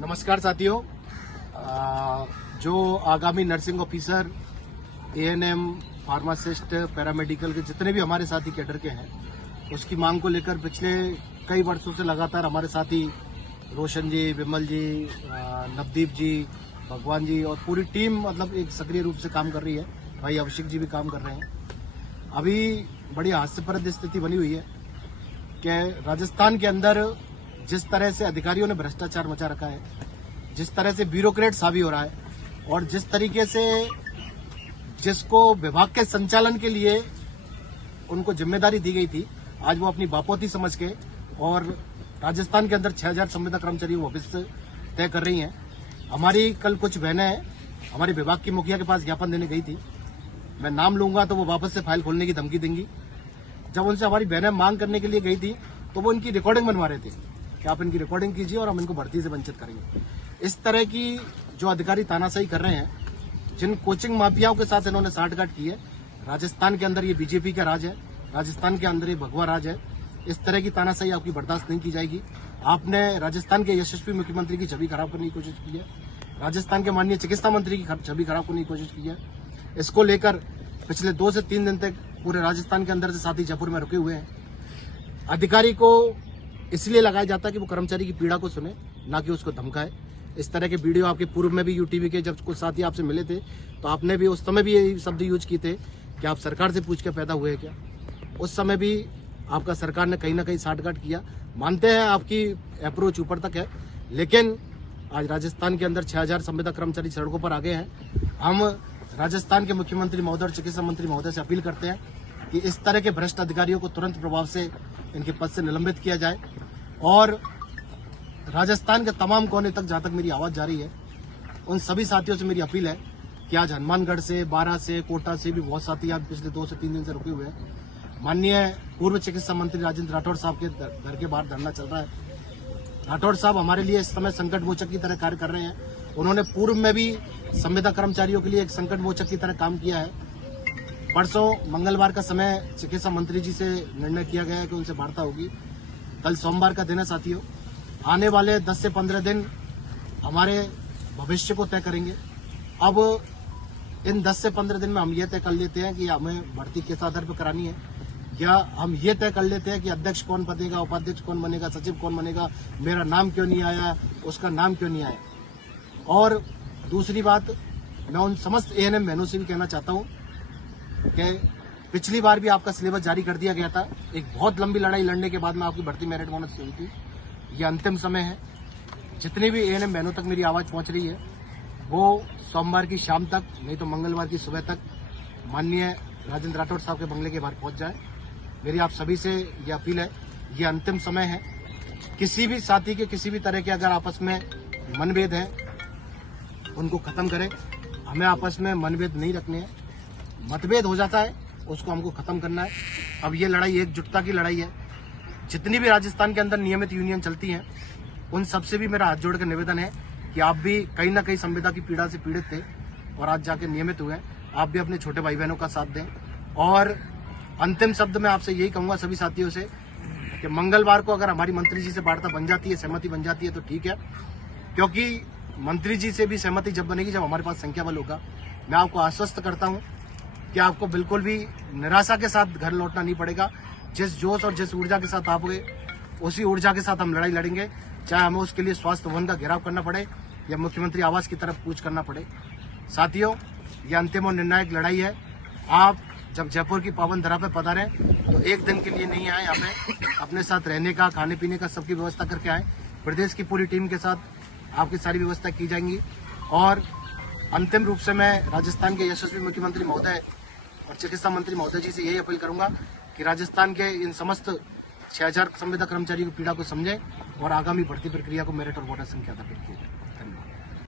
नमस्कार साथियों। जो आगामी nursing officer, ANM, pharmacist, paramedical के जितने भी हमारे साथी कैडर के हैं, उसकी मांग को लेकर पिछले कई वर्षों से लगातार हमारे साथी रोशन जी, विमल जी, नवदीप जी, भगवान जी और पूरी टीम मतलब एक सक्रिय रूप से काम कर रही है। भाई अभिषेक जी भी काम कर रहे हैं। अभी बड़ी हास्यप्रद स्थिति बनी हुई है कि राजस्थान के अंदर जिस तरह से अधिकारियों ने भ्रष्टाचार मचा रखा है, जिस तरह से ब्यूरोक्रेट हावी हो रहा है और जिस तरीके से जिसको विभाग के संचालन के लिए उनको जिम्मेदारी दी गई थी, आज वो अपनी बापोती समझ के और राजस्थान के अंदर 6000 संविदा कर्मचारियों ऑफिस तय कर रही हैं। हमारी कल कुछ बहनें हमारे विभाग की मुखिया के पास ज्ञापन देने गई थी। मैं नाम लूंगा तो वो वापस से फाइल खोलने की धमकी देंगी। जब उनसे हमारी बहनें मांग करने के लिए गई थी तो वो इनकी रिकॉर्डिंग बनवा रहे थे कि आप इनकी रिकॉर्डिंग कीजिए और हम इनको भर्ती से वंचित करेंगे। इस तरह की जो अधिकारी तानाशाही कर रहे हैं, जिन कोचिंग माफियाओं के साथ इन्होंने साठगांठ की है, राजस्थान के अंदर ये बीजेपी का राज है, राजस्थान के अंदर ये भगवा राज है। इस तरह की तानाशाही आपकी बर्दाश्त नहीं की जाएगी। आपने राजस्थान के यशस्वी मुख्यमंत्री की छवि खराब करने की कोशिश की है, राजस्थान के माननीय चिकित्सा मंत्री की छवि खराब करने की कोशिश की है। इसको लेकर पिछले 2 से 3 दिन तक पूरे राजस्थान के अंदर से साथी जयपुर में रुके हुए हैं। अधिकारी को इसलिए लगाया जाता है कि वो कर्मचारी की पीड़ा को सुने, ना कि उसको धमकाए। इस तरह के वीडियो आपके पूर्व में भी यूटीवी के जब कुछ साथी आपसे मिले थे तो आपने भी उस समय भी यही शब्द यूज किए थे कि आप सरकार से पूछ के पैदा हुए क्या। उस समय भी आपका सरकार ने कहीं ना कहीं साठगांठ किया। मानते हैं आपकी अप्रोच ऊपर तक है, लेकिन आज राजस्थान के अंदर 6000 संविदा कर्मचारी सड़कों पर आ गए हैं। हम राजस्थान के मुख्यमंत्री महोदय और चिकित्सा मंत्री महोदय से अपील करते हैं कि इस तरह के भ्रष्ट अधिकारियों को तुरंत प्रभाव से इनके पद से निलंबित किया जाए। और राजस्थान के तमाम कोने तक जहां तक मेरी आवाज जा रही है, उन सभी साथियों से मेरी अपील है कि आज हनुमानगढ़ से, बारा से, कोटा से भी बहुत साथी आज पिछले 2 से 3 दिन से रुके हुए हैं। माननीय पूर्व चिकित्सा मंत्री राजेंद्र राठौड़ साहब के घर के बाहर धरना चल रहा है। राठौड़ साहब हमारे लिए इस समय संकट मोचक की तरह कार्य कर रहे हैं। उन्होंने पूर्व में भी संविदा कर्मचारियों के लिए एक संकट मोचक की तरह काम किया है। परसों मंगलवार का समय चिकित्सा मंत्री जी से निर्णय किया गया है कि उनसे वार्ता होगी। कल सोमवार का दिन है साथियों। आने वाले 10 से 15 दिन हमारे भविष्य को तय करेंगे। अब इन 10 से 15 दिन में हम ये तय कर लेते हैं कि हमें भर्ती किस आधार पर करानी है, या हम ये तय कर लेते हैं कि अध्यक्ष कौन बनेगा, उपाध्यक्ष कौन बनेगा, सचिव कौन बनेगा, मेरा नाम क्यों नहीं आया, उसका नाम क्यों नहीं आया। और दूसरी बात, मैं उन समस्त एएनएम बहनों से भी कहना चाहता हूँ कि पिछली बार भी आपका सिलेबस जारी कर दिया गया था। एक बहुत लंबी लड़ाई लड़ने के बाद में आपकी भर्ती मेरिट बोनस हुई थी। ये अंतिम समय है। जितनी भी एएनएम बहनों तक मेरी आवाज पहुंच रही है, वो सोमवार की शाम तक, नहीं तो मंगलवार की सुबह तक माननीय राजेंद्र राठौड़ साहब के बंगले के बाहर पहुंच जाए। मेरी आप सभी से ये अपील है, ये अंतिम समय है। किसी भी साथी के किसी भी तरह के अगर आपस में मनभेद है, उनको खत्म करें। हमें आपस में मनभेद नहीं रखने हैं। मतभेद हो जाता है, उसको हमको खत्म करना है। अब ये लड़ाई एकजुटता की लड़ाई है। जितनी भी राजस्थान के अंदर नियमित यूनियन चलती हैं, उन सबसे भी मेरा हाथ जोड़कर निवेदन है कि आप भी कहीं ना कहीं संविदा की पीड़ा से पीड़ित थे और आज जाके नियमित हुए। आप भी अपने छोटे भाई बहनों का साथ दें। और अंतिम शब्द में आपसे यही कहूंगा सभी साथियों से कि मंगलवार को अगर हमारी मंत्री जी से वार्ता बन जाती है, सहमति बन जाती है तो ठीक है, क्योंकि मंत्री जी से भी सहमति जब बनेगी जब हमारे पास संख्या बल होगा। मैं आपको आश्वस्त करता हूं कि आपको बिल्कुल भी निराशा के साथ घर लौटना नहीं पड़ेगा। जिस जोश और जिस ऊर्जा के साथ आप हुए, उसी ऊर्जा के साथ हम लड़ाई लड़ेंगे, चाहे हमें उसके लिए स्वास्थ्य भवन का घेराव करना पड़े या मुख्यमंत्री आवास की तरफ कूच करना पड़े। साथियों, ये अंतिम और निर्णायक लड़ाई है। आप जब जयपुर की पावन धरा पे पधारें तो एक दिन के लिए नहीं आए, यहाँ पे अपने साथ रहने का, खाने पीने का सबकी व्यवस्था करके आए। प्रदेश की पूरी टीम के साथ आपकी सारी व्यवस्था की जाएंगी। और अंतिम रूप से मैं राजस्थान के यशस्वी मुख्यमंत्री महोदय और चिकित्सा मंत्री महोदय जी से यही अपील करूंगा कि राजस्थान के इन समस्त 6000 संविदा कर्मचारियों की पीड़ा को समझें और आगामी भर्ती प्रक्रिया को मेरिट और वोटर संख्या आधार पर किया जाए।